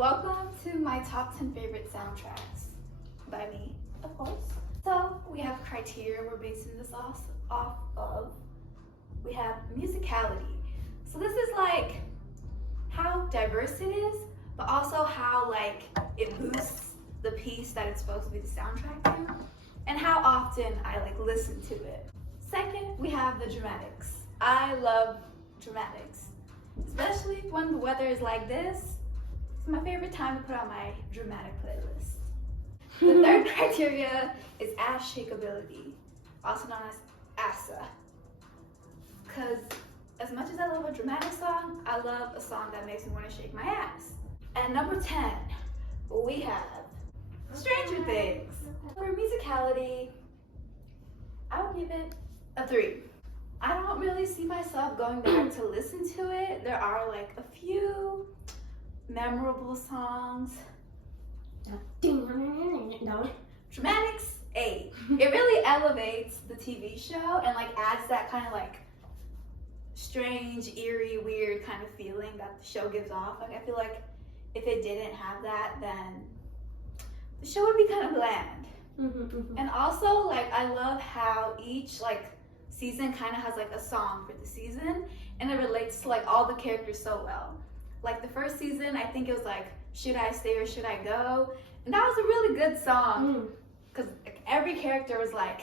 Welcome to my top 10 favorite soundtracks by me, of course. So we have criteria we're basing this off of. We have musicality. So this is like how diverse it is, but also how like it boosts the piece that it's supposed to be the soundtrack to, and how often I like listen to it. Second, we have the dramatics. I love dramatics, especially when the weather is like this. It's my favorite time to put on my dramatic playlist. The third criteria is ass shakeability, also known as ASA. Because as much as I love a dramatic song, I love a song that makes me want to shake my ass. And number 10, we have Stranger Things. For musicality, I would give it a 3. I don't really see myself going back to listen to it. There are like a few memorable songs. Dramatics, 8. It really elevates the TV show and like adds that kind of like strange, eerie, weird kind of feeling that the show gives off. Like I feel like if it didn't have that, then the show would be kind of bland. And also like I love how each like season kind of has like a song for the season, and it relates to like all the characters so well. Like the first season, I think it was like Should I Stay or Should I Go? And that was a really good song because like, every character was like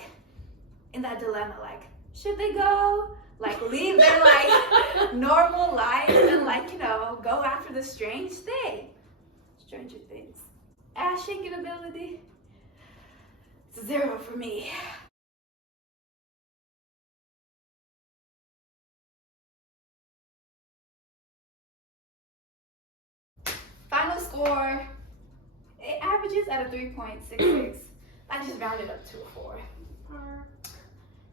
in that dilemma, like should they go, like leave their like normal life and like, you know, go after the strange thing. Stranger Things. Ass shaking ability, it's a 0 for me. Final score, it averages at a 3.66. I just rounded up to a 4.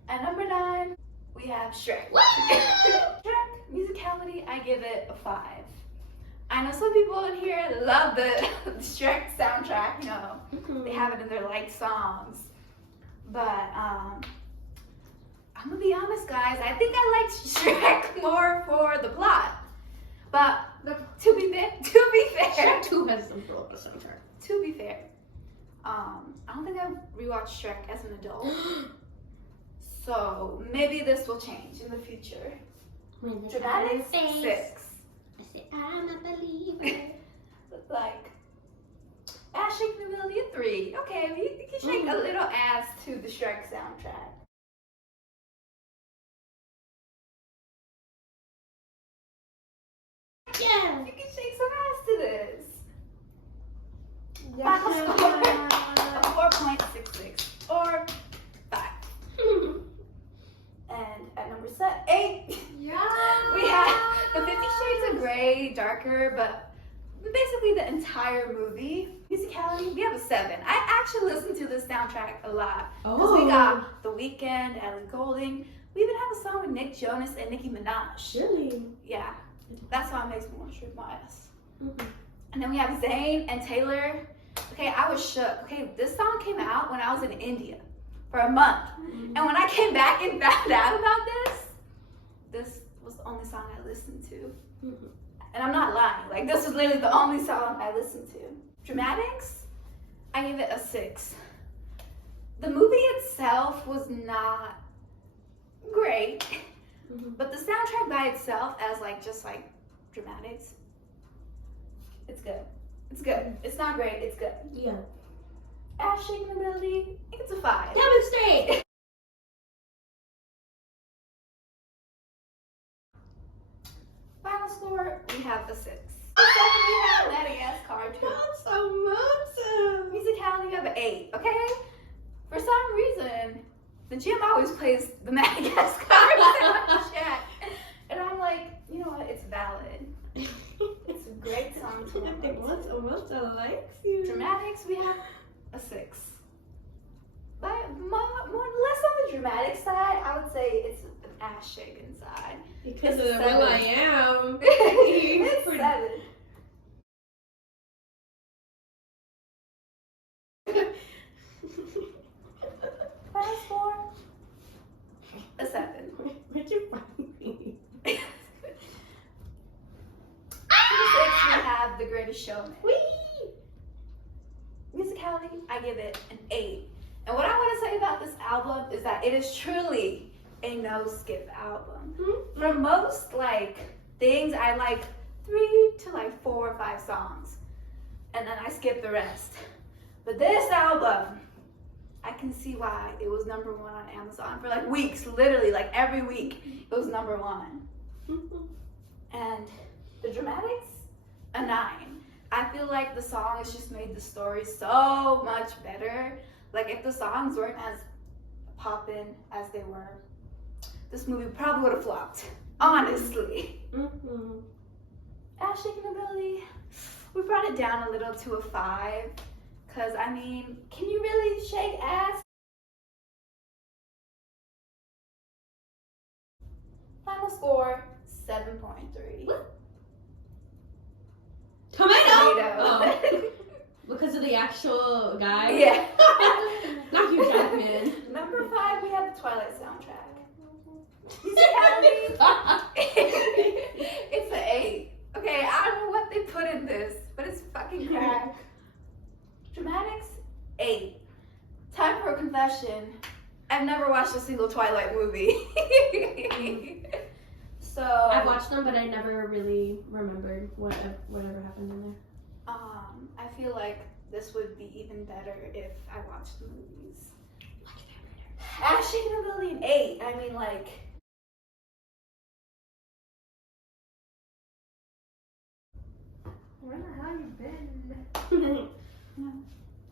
At number 9, we have Shrek. Shrek, musicality, I give it a 5. I know some people in here love the Shrek soundtrack, you know, they have it in their liked songs. But I'm gonna be honest, guys, I think I liked Shrek more for the plot. But to be fair, Shrek 2 has some blow up soundtrack. To be fair, I don't think I've rewatched Shrek as an adult. So maybe this will change in the future. Dramatics, 6. I say I'm a believer. Like ass shaking ability, a 3. Okay, you can shake a little ass to the Shrek soundtrack. Yeah. You can shake some ass to this. Yeah. Final score, a 4.66 or 5. And at number 8, Yeah. we have the 50 Shades of Grey, darker, but basically the entire movie. Musicality, we have a 7. I actually listen to this soundtrack a lot because we got The Weeknd, Ellie Goulding. We even have a song with Nick Jonas and Nicki Minaj. Really? Yeah, that song makes me want to shake my ass. And then we have Zayn and Taylor. Okay, I was shook. Okay, this song came out when I was in India for a month. And when I came back and found out about this was the only song I listened to. And I'm not lying. Like, this was literally the only song I listened to. Dramatics, I give it a 6. The movie itself was not great, but the soundtrack by itself as like just like dramatics, it's good. It's good. It's not great, it's good. Yeah. Ass shaking ability, I think it's a 5. Demonstrate. Final score, we have a 6. We have Madagascar too. That's so much. Musicality, we have an 8, okay? For some reason, the gym always plays the Madagascar soundtrack. And I'm like, you know what, it's valid. It's a great song to I think listen to. Almost likes you. Dramatics, we have a 6. But more less on the dramatic side, I would say it's an ass shaking side. Because It's of a Will I 7. Am. It's 7. Final score, a 7. Where'd you find me? For the 6, we have the Greatest Showman. Whee! Musicality, I give it an 8. And what I want to say about this album is that it is truly a no-skip album. Mm-hmm. For most things, I like 3 to 4 or 5 songs, and then I skip the rest. But this album, I can see why it was #1 on Amazon for weeks, literally every week it was #1. Mm-hmm. And the dramatics, a 9. I feel like the songs just made the story so much better. If the songs weren't as poppin' as they were, this movie probably would have flopped, honestly. Mm-hmm. Ass shaking ability, we brought it down a little to a 5, because can you really shake ass? Final score, 7.3. Tomato! Tomato. Oh. Because of the actual guy? Yeah. Not Hugh Jackman. Number 5, we have the Twilight soundtrack. Musicality, it's an 8. Okay, I don't know what they put in this, but it's fucking crack. Dramatics, 8. Time for a confession. I've never watched a single Twilight movie. So I watched them, but I never really remembered whatever happened in there. I feel like this would be even better if I watched the movies. Ass shaking ability, an 8. Where the hell you been?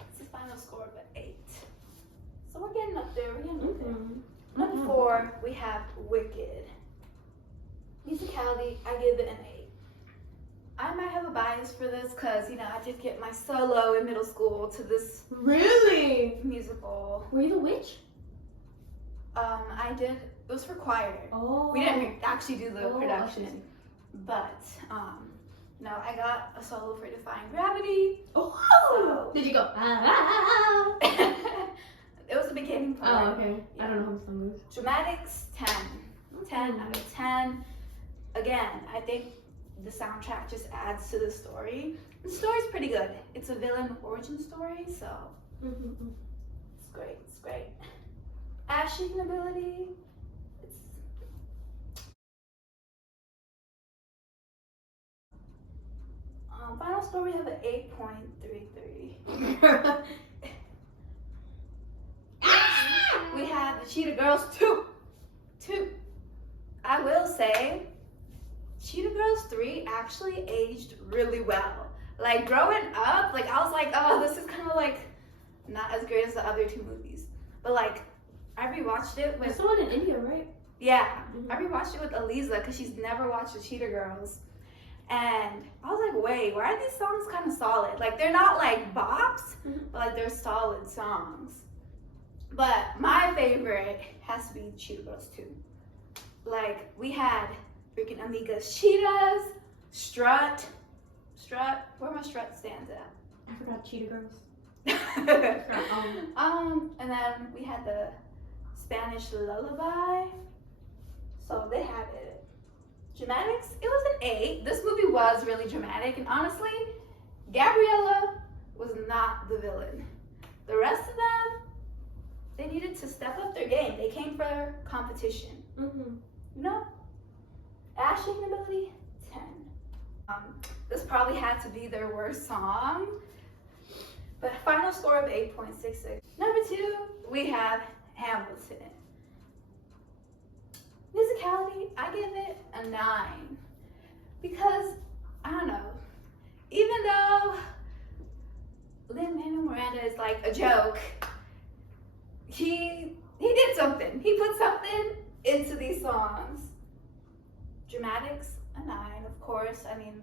It's the final score of an 8. So we're getting up there. Mm-hmm. Number 4, we have Wicked. Musicality, I give it an 8. I might have a bias for this because, I did get my solo in middle school to this Really? musical. Were you the witch? I did, it was for choir. Oh. We didn't actually do the Oh, production. okay. But, no, I got a solo for Defying Gravity. Oh. So- Did you go? Ah. It was the beginning part. Oh, okay. I don't know how the song goes. Dramatics, 10. 10 out of 10. Again, I think the soundtrack just adds to the story. The story's pretty good. It's a villain origin story, so Mm-hmm. it's great. It's great. Ass shaking ability. It's final score, we have an 8.33. We have the Cheetah Girls 2. I will say, Cheetah Girls 3 actually aged really well. Growing up, I was like, oh, this is kind of not as great as the other 2 movies. But I rewatched it with, It's the one in India, right? yeah, Mhm. I rewatched it with Aliza because she's never watched the Cheetah Girls. And I was like, wait, why are these songs kind of solid? They're not bops, Mhm. but they're solid songs. But my favorite has to be Cheetah Girls 2. We had freaking Amiga's Cheetahs, Strut, where my Strut stands at. I forgot Cheetah Girls. And then we had the Spanish Lullaby. So they had it. Dramatics, it was an 8. This movie was really dramatic, and honestly, Gabriella was not the villain. The rest of them, they needed to step up their game. They came for competition. Mm-hmm. Ass shaking ability, 10. This probably had to be their worst song, but final score of 8.66. Number 2, we have Hamilton. Musicality, I give it a 9 because I don't know. Even though Lin-Manuel Miranda is a joke, he did something. He put something into these songs. Dramatics, a 9, of course. The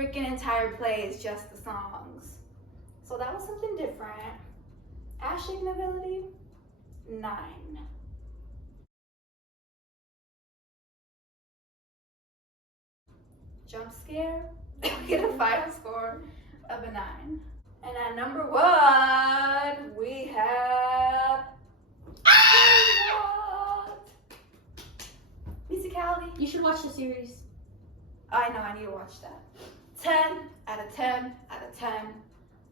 freaking entire play is just the songs. So that was something different. Ass shaking ability, 9. Jump scare, we get a final score of a 9. And at number 1, we have Musicality. You should watch the series. I know, I need to watch that. 10 out of 10 out of 10.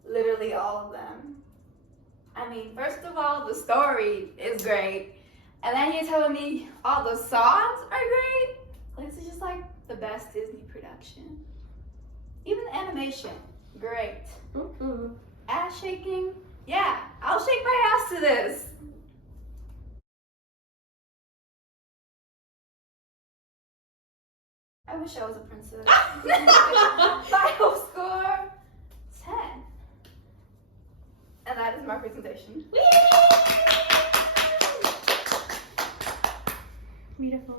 Literally all of them. I mean, first of all, the story is great. And then you're telling me all the songs are great? Like, this is just like the best Disney production. Even the animation, great. Ass shaking, yeah, I'll shake my ass to this. I wish I was a princess. Final score, 10. And that is my presentation. Beautiful.